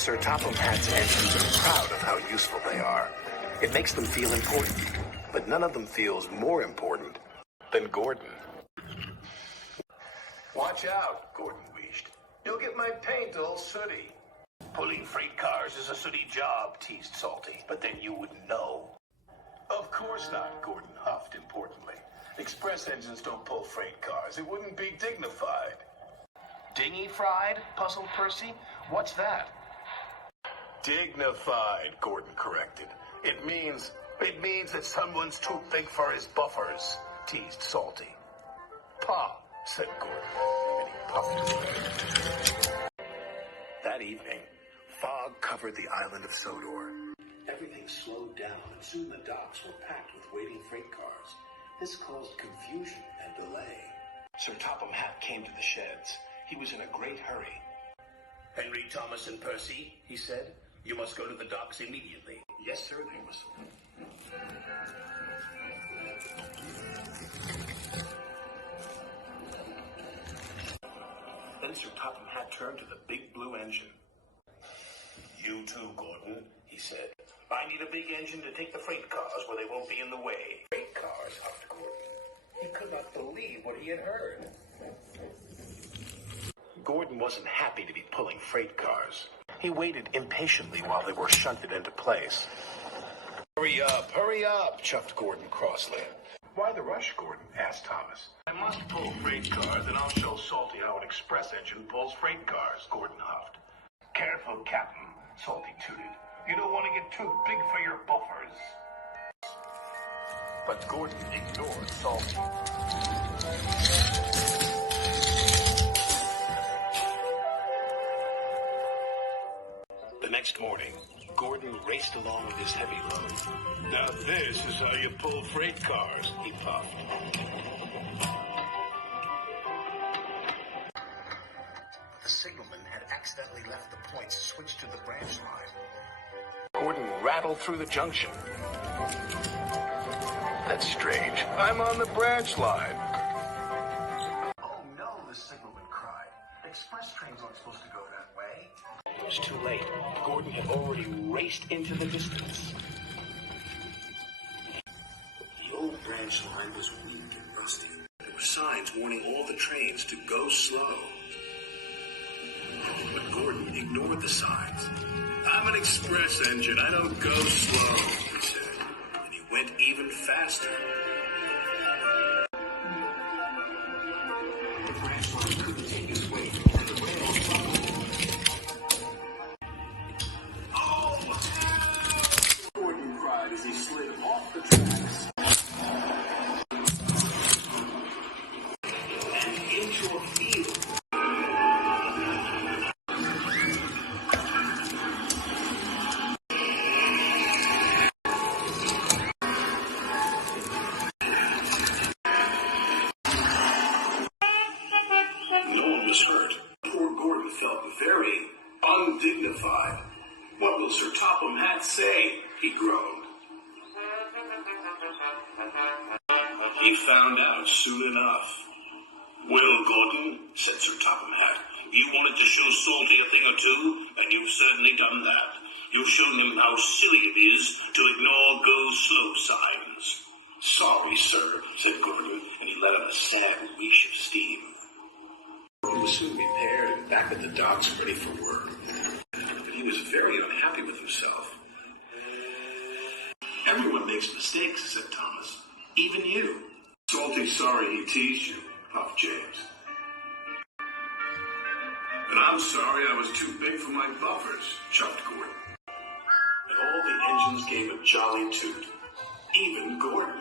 Sir Topham Hatt's engines are proud of how useful they are. It makes them feel important, but none of them feels more important than Gordon. Watch out, Gordon wheezed. You'll get my paint all sooty. Pulling freight cars is a sooty job, teased Salty, but then you wouldn't know. Of course not, Gordon huffed importantly. Express engines don't pull freight cars. It wouldn't be dignified. Dingy fried? Puzzled Percy. What's that? Dignified, Gordon corrected. It means that someone's too big for his buffers, teased Salty. Pa, said Gordon, and he puffed. That evening, fog covered the island of Sodor. Everything slowed down, and soon the docks were packed with waiting freight cars. This caused confusion and delay. Sir Topham Hatt came to the sheds. He was in a great hurry. Henry, Thomas, and Percy, he said, you must go to the docks immediately. Yes, sir, they must. Then Sir Topham Hatt turned to the big blue engine. You too, Gordon, he said. I need a big engine to take the freight cars where they won't be in the way. Freight cars, huffed Gordon. He could not believe what he had heard. Gordon wasn't happy to be pulling freight cars. He waited impatiently while they were shunted into place. Hurry up, chuffed Gordon crossly. Why the rush, Gordon? Asked Thomas. I must pull freight cars, and I'll show Salty how an express engine pulls freight cars, Gordon huffed. Careful, Captain, Salty tooted. You don't want to get too big for your buffers. But Gordon ignored Salty. The next morning, Gordon raced along with his heavy load. Now this is how you pull freight cars, He puffed. The signalman had accidentally left the points switched to the branch line. Gordon rattled through the junction. That's strange. I'm on the branch line. Oh no, the signalman cried. Express trains aren't supposed to go that way. It was too late. Gordon had already raced into the distance. The old branch line was weak and rusty. There were signs warning all the trains to go slow. But Gordon ignored the signs. I'm an express engine. I don't go slow, he said. And he went even faster. The branch line couldn't take his weight, and the rail followed. Gordon cried as he slid off the tracks and into a field. Very undignified. What will Sir Topham Hatt say? He groaned. He found out soon enough. Well, Gordon, said Sir Topham Hatt, you wanted to show Salty a thing or two, and you've certainly done that. You've shown them how silly it is to ignore go-slow signs. Sorry, sir, said Gordon, and he let out a sad wheeze of steam. He was soon repaired and back at the docks ready for work. But he was very unhappy with himself. Everyone makes mistakes, said Thomas. Even you. Salty's sorry he teased you, puffed James. And I'm sorry I was too big for my buffers, chuffed Gordon. And all the engines gave a jolly toot. Even Gordon.